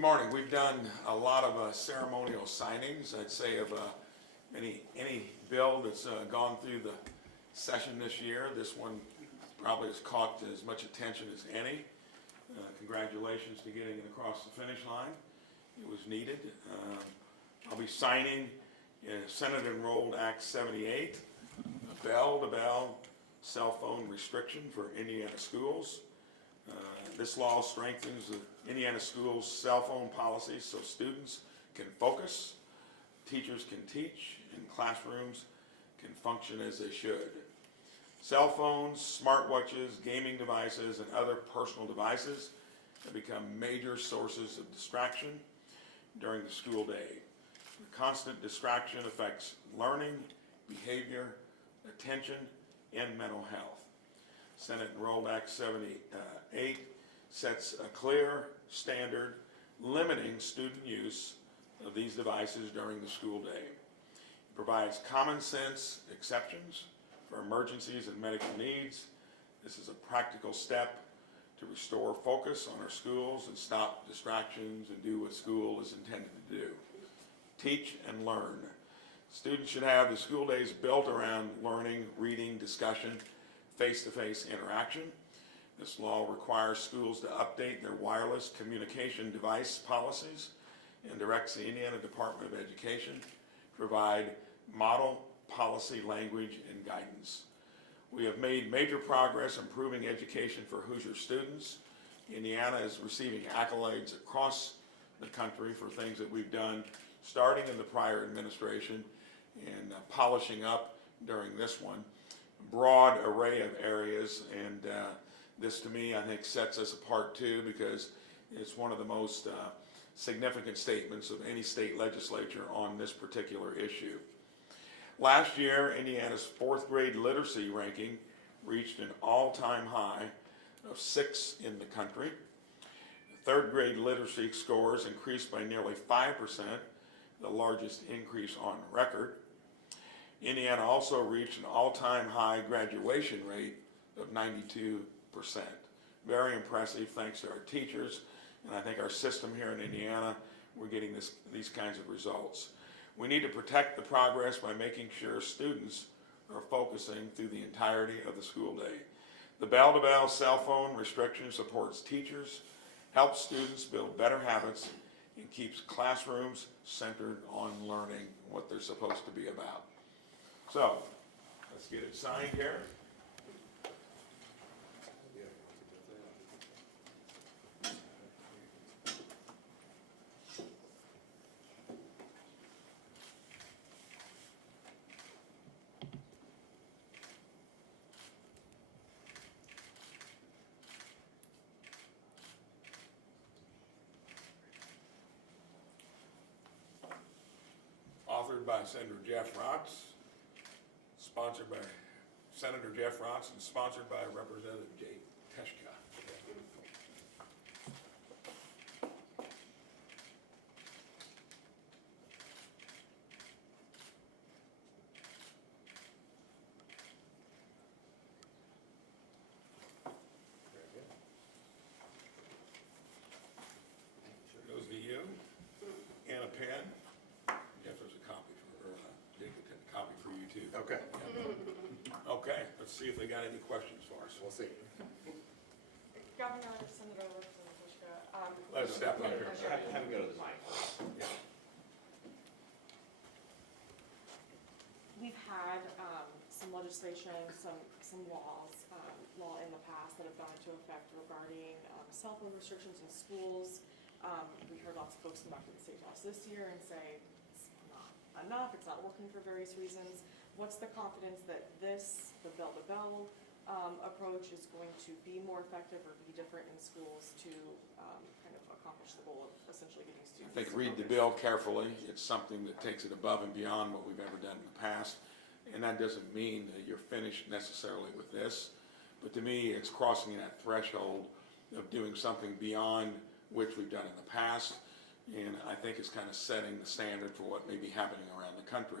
Good morning. We've done a lot of ceremonial signings, I'd say, of any bill that's gone through the session this year. This one probably has caught as much attention as any. Congratulations to getting it across the finish line. It was needed. I'll be signing Senate Enrolled Act 78, a bell-to-bell cell phone restriction for Indiana schools. This law strengthens the Indiana schools' cell phone policies so students can focus, teachers can teach, and classrooms can function as they should. Cell phones, smartwatches, gaming devices, and other personal devices have become major sources of distraction during the school day. The constant distraction affects learning, behavior, attention, and mental health. Senate Enrolled Act 78 sets a clear standard limiting student use of these devices during the school day. It provides common sense exceptions for emergencies and medical needs. This is a practical step to restore focus on our schools and stop distractions and do what school is intended to do. Teach and learn. Students should have the school days built around learning, reading, discussion, face-to-face interaction. This law requires schools to update their wireless communication device policies and directs the Indiana Department of Education to provide model policy language and guidance. We have made major progress improving education for Hoosier students. Indiana is receiving accolades across the country for things that we've done starting in the prior administration and polishing up during this one. Broad array of areas, and this to me I think sets us apart too, because it's one of the most significant statements of any state legislature on this particular issue. Last year, Indiana's fourth grade literacy ranking reached an all-time high of 6 in the country. Third grade literacy scores increased by nearly 5%, the largest increase on record. Indiana also reached an all-time high graduation rate of 92%. Very impressive, thanks to our teachers, and I think our system here in Indiana, we're getting these kinds of results. We need to protect the progress by making sure students are focusing through the entirety of the school day. The bell-to-bell cell phone restriction supports teachers, helps students build better habits, and keeps classrooms centered on learning what they're supposed to be about. So, let's get it signed here. Authored by Senator Jeff Rotz, sponsored by Senator Jeff Rotz, and sponsored by Representative Jay Teshka. Goes to you, and a pen. Okay. Okay, let's see if they got any questions for us. We'll see. Governor, Senator Teshka. Let's step up here. Have him go to the mic. Yeah. We've had some legislation, some laws, law in the past that have gone into effect regarding cell phone restrictions in schools. We heard lots of folks come back to the state house this year and say it's not enough, it's not working for various reasons. What's the confidence that the bell-to-bell approach is going to be more effective or be different in schools to kind of accomplish the goal of essentially getting students? I think read the bill carefully. It's something that takes it above and beyond what we've ever done in the past. And that doesn't mean that you're finished necessarily with this. But to me, it's crossing that threshold of doing something beyond which we've done in the past. And I think it's kind of setting the standard for what may be happening around the country.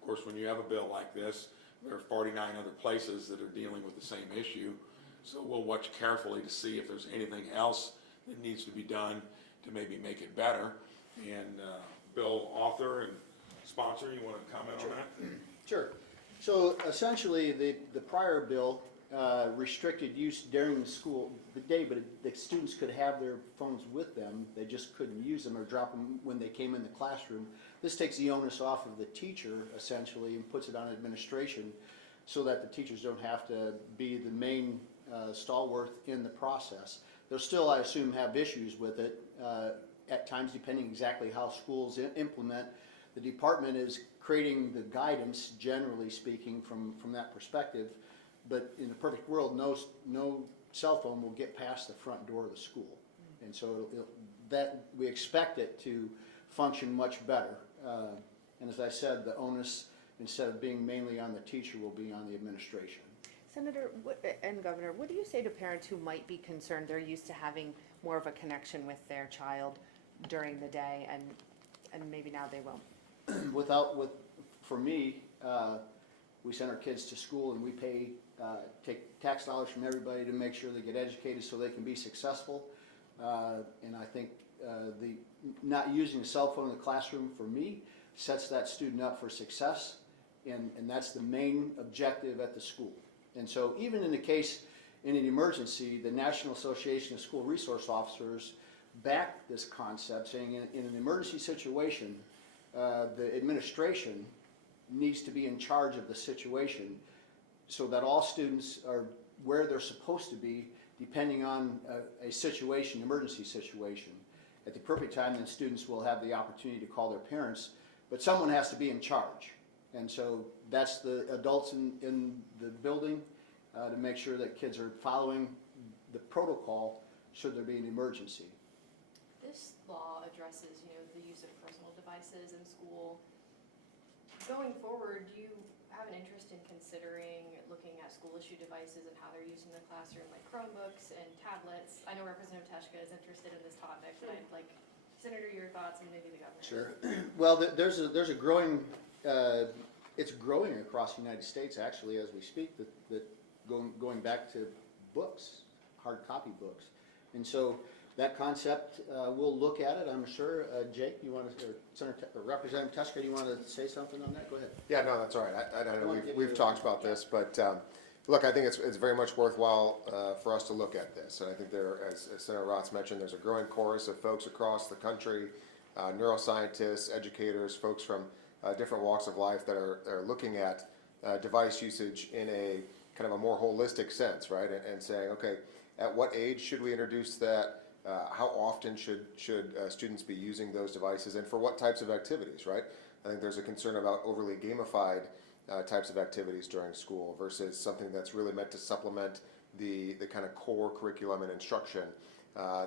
Of course, when you have a bill like this, there are 49 other places that are dealing with the same issue. So we'll watch carefully to see if there's anything else that needs to be done to maybe make it better. And Bill, author and sponsor, you want to comment on that? Sure. So essentially, the prior bill restricted use during the day, but the students could have their phones with them. They just couldn't use them or drop them when they came in the classroom. This takes the onus off of the teacher, essentially, and puts it on administration so that the teachers don't have to be the main stalwart in the process. They'll still, I assume, have issues with it at times, depending exactly how schools implement. The department is creating the guidance, generally speaking, from that perspective. But in a perfect world, no cell phone will get past the front door of the school. And so that we expect it to function much better. And as I said, the onus, instead of being mainly on the teacher, will be on the administration. Senator and Governor, what do you say to parents who might be concerned they're used to having more of a connection with their child during the day and maybe now they won't? For me, we send our kids to school and we take tax dollars from everybody to make sure they get educated so they can be successful. And I think the not using a cell phone in the classroom, for me, sets that student up for success, and that's the main objective at the school. And so even in the case, in an emergency, the National Association of School Resource Officers backed this concept, saying in an emergency situation, the administration needs to be in charge of the situation so that all students are where they're supposed to be depending on a situation, emergency situation. At the perfect time, then students will have the opportunity to call their parents, but someone has to be in charge. And so that's the adults in the building to make sure that kids are following the protocol should there be an emergency. This law addresses, the use of personal devices in school. Going forward, do you have an interest in considering looking at school-issued devices and how they're used in the classroom, like Chromebooks and tablets? I know Representative Teshka is interested in this topic, but I'd like, Senator, your thoughts and maybe the governor. Sure. Well, there's a growing, it's growing across the United States actually as we speak, that going back to books, hard copy books. And so that concept, we'll look at it, I'm sure. Jake, you want to, or Senator, or Representative Teshka, you want to say something on that? Go ahead. Yeah, no, that's all right. I know we've talked about this, but look, I think it's very much worthwhile for us to look at this. And I think there, as Senator Rotz mentioned, there's a growing chorus of folks across the country, neuroscientists, educators, folks from different walks of life that are looking at device usage in a kind of a more holistic sense, right? And saying, okay, at what age should we introduce that? How often should students be using those devices, and for what types of activities, right? I think there's a concern about overly gamified types of activities during school versus something that's really meant to supplement the kind of core curriculum and instruction.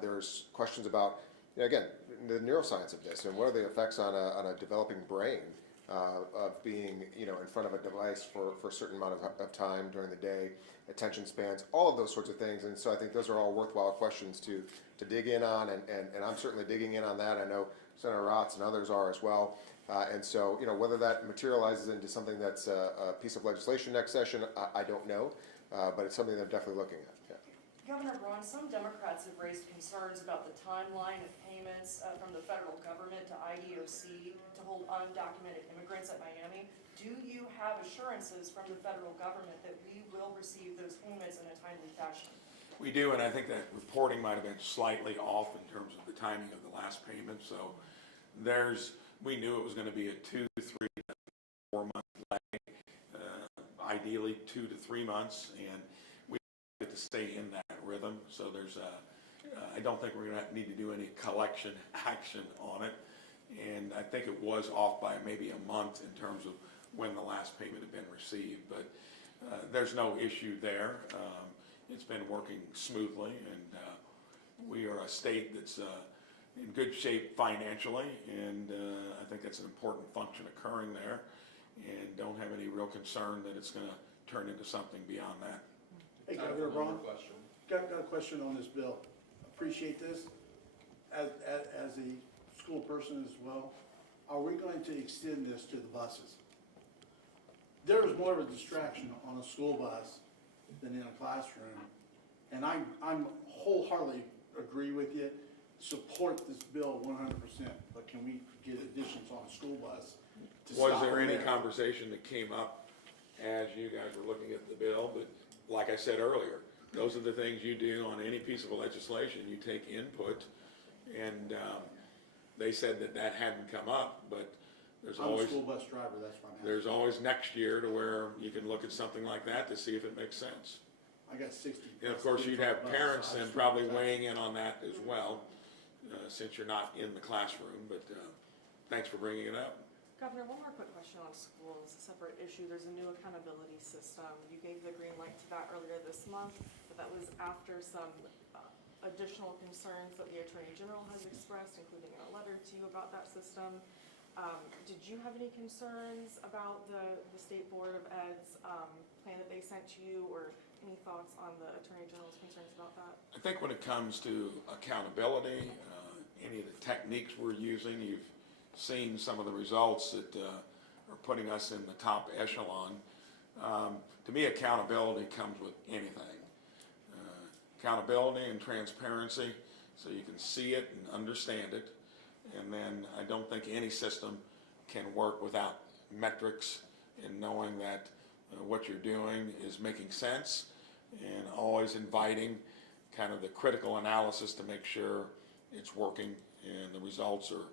There's questions about, again, the neuroscience of this and what are the effects on a developing brain of being, in front of a device for a certain amount of time during the day, attention spans, all of those sorts of things. And so I think those are all worthwhile questions to dig in on, and I'm certainly digging in on that. I know Senator Rotz and others are as well. And so, whether that materializes into something that's a piece of legislation next session, I don't know, but it's something that I'm definitely looking at. Yeah. Governor Braun, some Democrats have raised concerns about the timeline of payments from the federal government to IDOC to hold undocumented immigrants at Miami. Do you have assurances from the federal government that we will receive those payments in a timely fashion? We do, and I think that reporting might have been slightly off in terms of the timing of the last payment. So we knew it was going to be a 2, 3, 4 month lag, ideally 2 to 3 months, and we get to stay in that rhythm. So I don't think we're going to need to do any collection action on it. And I think it was off by maybe a month in terms of when the last payment had been received, but there's no issue there. It's been working smoothly, and we are a state that's in good shape financially, and I think that's an important function occurring there, and don't have any real concern that it's going to turn into something beyond that. Hey, Governor Braun, got a question on this bill. Appreciate this. As a school person as well, are we going to extend this to the buses? There is more of a distraction on a school bus than in a classroom, and I'm wholeheartedly agree with you. support this bill 100%, but can we get additions on a school bus to Was stop there them any there? conversation that came up as you guys were looking at the bill? But like I said earlier, those are the things you do on any piece of legislation. You take input, and they said that that hadn't come up, but there's I'm a always, school bus driver, that's why I'm asking. there's always next year to where you can look at something like that to see if it makes sense. I got 60. And of course, you'd have parents then probably weighing in on that as well, since you're not in the classroom, but thanks for bringing it up. Governor, one more quick question on schools, a separate issue. There's a new accountability system. You gave the green light to that earlier this month, but that was after some additional concerns that the Attorney General has expressed, including in a letter to you about that system. Did you have any concerns about the State Board of Ed's plan that they sent to you, or any thoughts on the Attorney General's concerns about that? I think when it comes to accountability, any of the techniques we're using, you've seen some of the results that are putting us in the top echelon. To me, accountability comes with anything. Accountability and transparency, so you can see it and understand it. And then I don't think any system can work without metrics and knowing that what you're doing is making sense, and always inviting kind of the critical analysis to make sure it's working and the results are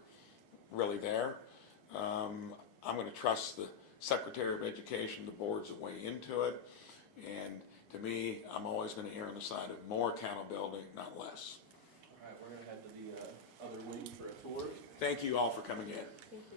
really there. I'm going to trust the Secretary of Education, the boards that weigh into it, and to me, I'm always going to err on the side of more accountability, not less. All right, we're gonna head to the other wing for a tour. Thank you all for coming in. Thank you.